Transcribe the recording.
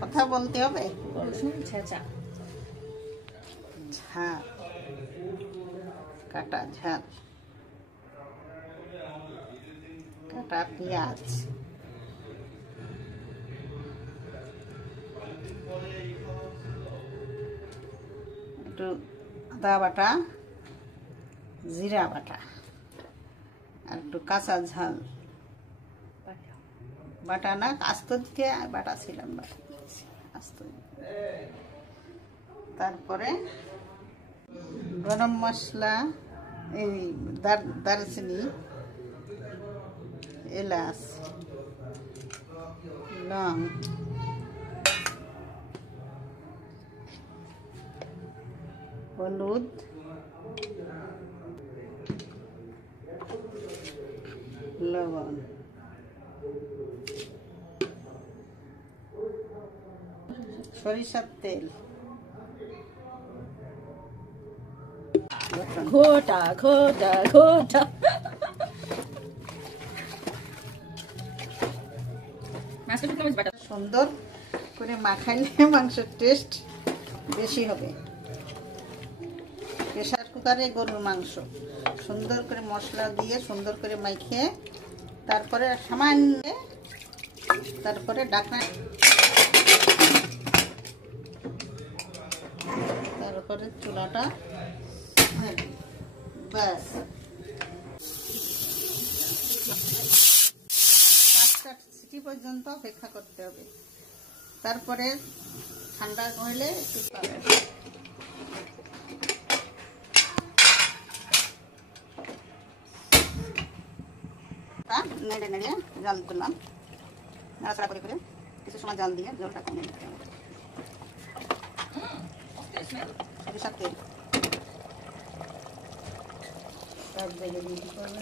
কথা বলতে হবে। রসুন ছেঁচা, ঝাল, কাটা ঝাল, কাটা পেঁয়াজ, একটু আদা বাটা, জিরা বাটা, আর একটু কাঁচা ঝাল বাটা, না আস্ত দিতে বাটা ছিলাম, আস্ত। তারপরে গরম মশলা, এই দারচিনি, এলাচ, লং, হলুদ, লবণ, সরিষার তেল, ঘোটা ঘোটা ঘোটা। সুন্দর করে মাখাইলে মাংসের টেস্ট বেশি হবে। প্রেসার কুকারে গরুর মাংস সুন্দর করে মশলা দিয়ে সুন্দর করে মাখিয়ে তারপরে সামান্য, তারপরে ঢাকনা, তারপরে চুলাটা ব্যাস 5টা সিটি পর্যন্ত অপেক্ষা করতে হবে। তারপরে ঠান্ডা হইলে একটু নেড়ে নেড়ে জাল দিলাম, নাড়াচাড়া করে করে কিছু সময় জাল দিয়ে জলটা কমিয়ে নিতে হবে। সরিষার তেল সব জায়গায় দিয়ে দিতে হবে।